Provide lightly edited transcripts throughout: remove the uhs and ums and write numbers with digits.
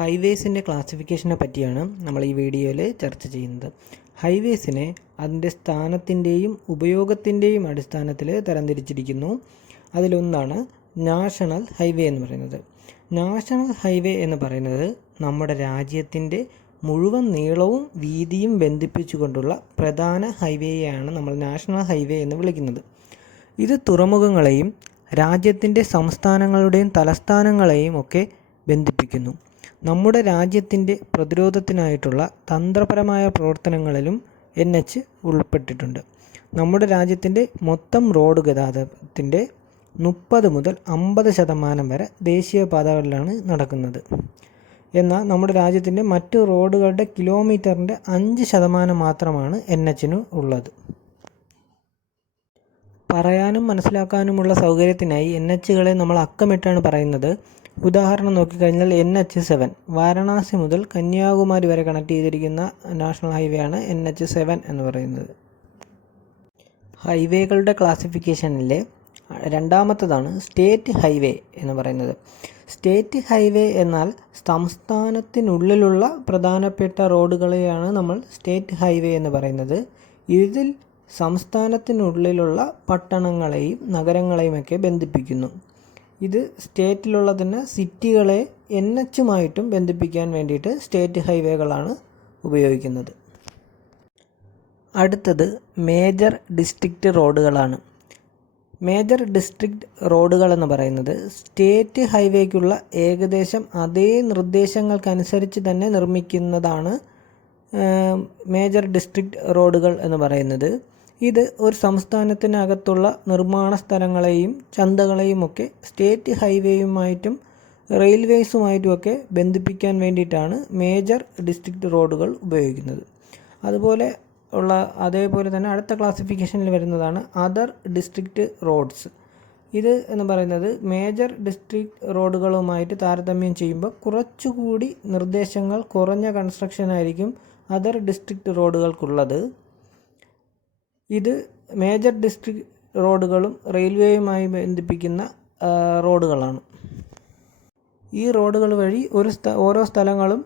ഹൈവേസിൻ്റെ ക്ലാസിഫിക്കേഷനെ പറ്റിയാണ് നമ്മൾ ഈ വീഡിയോയിൽ ചർച്ച ചെയ്യുന്നത്. ഹൈവേസിനെ അതിൻ്റെ സ്ഥാനത്തിൻ്റെയും ഉപയോഗത്തിൻ്റെയും അടിസ്ഥാനത്തിൽ തരംതിരിച്ചിരിക്കുന്നു. അതിലൊന്നാണ് നാഷണൽ ഹൈവേ എന്ന് പറയുന്നത്. നാഷണൽ ഹൈവേ എന്ന് പറയുന്നത് നമ്മുടെ രാജ്യത്തിൻ്റെ മുഴുവൻ നീളവും വീതിയും ബന്ധിപ്പിച്ചുകൊണ്ടുള്ള പ്രധാന ഹൈവേയാണ് നമ്മൾ നാഷണൽ ഹൈവേ എന്ന് വിളിക്കുന്നത്. ഇത് തുറമുഖങ്ങളെയും രാജ്യത്തിൻ്റെ സംസ്ഥാനങ്ങളുടെയും തലസ്ഥാനങ്ങളെയും ഒക്കെ ബന്ധിപ്പിക്കുന്നു. നമ്മുടെ രാജ്യത്തിൻ്റെ പ്രതിരോധത്തിനായിട്ടുള്ള തന്ത്രപരമായ പ്രവർത്തനങ്ങളിലും NH ഉൾപ്പെട്ടിട്ടുണ്ട്. നമ്മുടെ രാജ്യത്തിൻ്റെ മൊത്തം റോഡ് ഗതാഗതത്തിൻ്റെ 30 മുതൽ 50% വരെ ദേശീയപാതകളിലാണ് നടക്കുന്നത്. എന്നാൽ നമ്മുടെ രാജ്യത്തിൻ്റെ മറ്റ് റോഡുകളുടെ കിലോമീറ്ററിൻ്റെ 5% മാത്രമാണ് NH ഉള്ളത്. പറയാനും മനസ്സിലാക്കാനുമുള്ള സൗകര്യത്തിനായി NHകളെ നമ്മൾ അക്കമിട്ടാണ് പറയുന്നത്. ഉദാഹരണം നോക്കിക്കഴിഞ്ഞാൽ NH7 വാരണാസി മുതൽ കന്യാകുമാരി വരെ കണക്ട് ചെയ്തിരിക്കുന്ന നാഷണൽ ഹൈവേ ആണ് NH7 എന്ന് പറയുന്നത്. ഹൈവേകളുടെ ക്ലാസിഫിക്കേഷനിലെ രണ്ടാമത്തതാണ് സ്റ്റേറ്റ് ഹൈവേ എന്ന് പറയുന്നത്. സ്റ്റേറ്റ് ഹൈവേ എന്നാൽ സംസ്ഥാനത്തിനുള്ളിലുള്ള പ്രധാനപ്പെട്ട റോഡുകളെയാണ് നമ്മൾ സ്റ്റേറ്റ് ഹൈവേ എന്ന് പറയുന്നത്. ഇതിൽ സംസ്ഥാനത്തിനുള്ളിലുള്ള പട്ടണങ്ങളെയും നഗരങ്ങളെയുമൊക്കെ ബന്ധിപ്പിക്കുന്നു. ഇത് സ്റ്റേറ്റിലുള്ള തന്നെ സിറ്റികളെ NHമായിട്ടും ബന്ധിപ്പിക്കാൻ വേണ്ടിയിട്ട് സ്റ്റേറ്റ് ഹൈവേകളാണ് ഉപയോഗിക്കുന്നത്. അടുത്തത് മേജർ ഡിസ്ട്രിക്റ്റ് റോഡുകളാണ്. മേജർ ഡിസ്ട്രിക്റ്റ് റോഡുകൾ എന്ന് പറയുന്നത് സ്റ്റേറ്റ് ഹൈവേക്കുള്ള ഏകദേശം അതേ നിർദ്ദേശങ്ങൾക്കനുസരിച്ച് തന്നെ നിർമ്മിക്കുന്നതാണ് മേജർ ഡിസ്ട്രിക്റ്റ് റോഡുകൾ എന്ന് പറയുന്നത്. ഇത് ഒരു സംസ്ഥാനത്തിനകത്തുള്ള നിർമ്മാണ സ്ഥലങ്ങളെയും ചന്തകളെയും ഒക്കെ സ്റ്റേറ്റ് ഹൈവേയുമായിട്ടും റെയിൽവേസുമായിട്ടുമൊക്കെ ബന്ധിപ്പിക്കാൻ വേണ്ടിയിട്ടാണ് മേജർ ഡിസ്ട്രിക്റ്റ് റോഡുകൾ ഉപയോഗിക്കുന്നത്. അതേപോലെ തന്നെ അടുത്ത ക്ലാസിഫിക്കേഷനിൽ വരുന്നതാണ് അതർ ഡിസ്ട്രിക്റ്റ് റോഡ്സ്. ഇത് എന്ന് പറയുന്നത് മേജർ ഡിസ്ട്രിക്റ്റ് റോഡുകളുമായിട്ട് താരതമ്യം ചെയ്യുമ്പോൾ കുറച്ചുകൂടി നിർദ്ദേശങ്ങൾ കുറഞ്ഞ കൺസ്ട്രക്ഷനായിരിക്കും അതർ ഡിസ്ട്രിക്റ്റ് റോഡുകൾക്കുള്ളത്. ഇത് മേജർ ഡിസ്ട്രിക്റ്റ് റോഡുകളും റെയിൽവേയുമായി ബന്ധിപ്പിക്കുന്ന റോഡുകളാണ്. ഈ റോഡുകൾ വഴി ഓരോ സ്ഥലങ്ങളും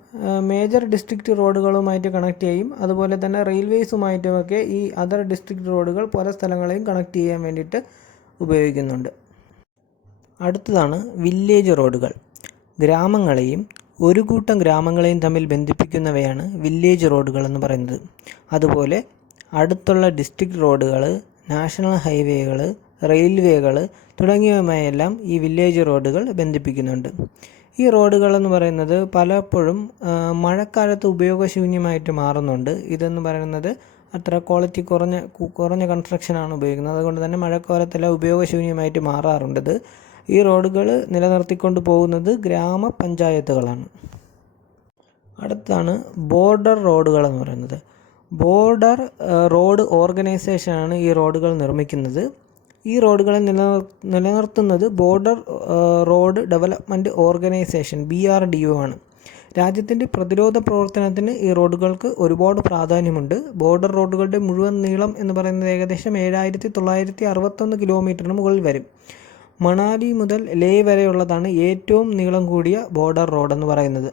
മേജർ ഡിസ്ട്രിക്റ്റ് റോഡുകളുമായിട്ട് കണക്ട് ചെയ്യും. അതുപോലെ തന്നെ റെയിൽവേസുമായിട്ടുമൊക്കെ ഈ അതർ ഡിസ്ട്രിക്റ്റ് റോഡുകൾ പല സ്ഥലങ്ങളെയും കണക്ട് ചെയ്യാൻ വേണ്ടിയിട്ട് ഉപയോഗിക്കുന്നുണ്ട്. അടുത്തതാണ് വില്ലേജ് റോഡുകൾ. ഗ്രാമങ്ങളെയും ഒരു കൂട്ടം ഗ്രാമങ്ങളെയും തമ്മിൽ ബന്ധിപ്പിക്കുന്നവയാണ് വില്ലേജ് റോഡുകൾ എന്ന് പറയുന്നത്. അതുപോലെ അടുത്തുള്ള ഡിസ്ട്രിക്റ്റ് റോഡുകൾ, നാഷണൽ ഹൈവേകൾ, റെയിൽവേകൾ തുടങ്ങിയവയുമായെല്ലാം ഈ വില്ലേജ് റോഡുകൾ ബന്ധിപ്പിക്കുന്നുണ്ട്. ഈ റോഡുകൾ എന്ന് പറയുന്നത് പലപ്പോഴും മഴക്കാലത്ത് ഉപയോഗശൂന്യമായിട്ട് മാറുന്നുണ്ട്. ഇതെന്ന് പറയുന്നത് അത്ര ക്വാളിറ്റി കുറഞ്ഞ കൺസ്ട്രക്ഷനാണ് ഉപയോഗിക്കുന്നത്. അതുകൊണ്ട് തന്നെ മഴക്കാലത്തെല്ലാം ഉപയോഗശൂന്യമായിട്ട് മാറാറുണ്ട്. ഈ റോഡുകൾ നിലനിർത്തിക്കൊണ്ട് പോകുന്നത് ഗ്രാമപഞ്ചായത്തുകളാണ്. അടുത്താണ് ബോർഡർ റോഡുകൾ എന്ന് പറയുന്നത്. ബോർഡർ റോഡ് ഓർഗനൈസേഷനാണ് ഈ റോഡുകൾ നിർമ്മിക്കുന്നത്. ഈ റോഡുകളെ നിലനിർത്തുന്നത് border road development organisation BRDO ആണ്. രാജ്യത്തിൻ്റെ പ്രതിരോധ പ്രവർത്തനത്തിന് ഈ റോഡുകൾക്ക് ഒരുപാട് പ്രാധാന്യമുണ്ട്. ബോർഡർ റോഡുകളുടെ മുഴുവൻ നീളം എന്ന് പറയുന്നത് ഏകദേശം 7961 കിലോമീറ്ററിന് മുകളിൽ വരും. മണാലി മുതൽ ലേ വരെയുള്ളതാണ് ഏറ്റവും നീളം കൂടിയ ബോർഡർ റോഡ് എന്ന് പറയുന്നത്.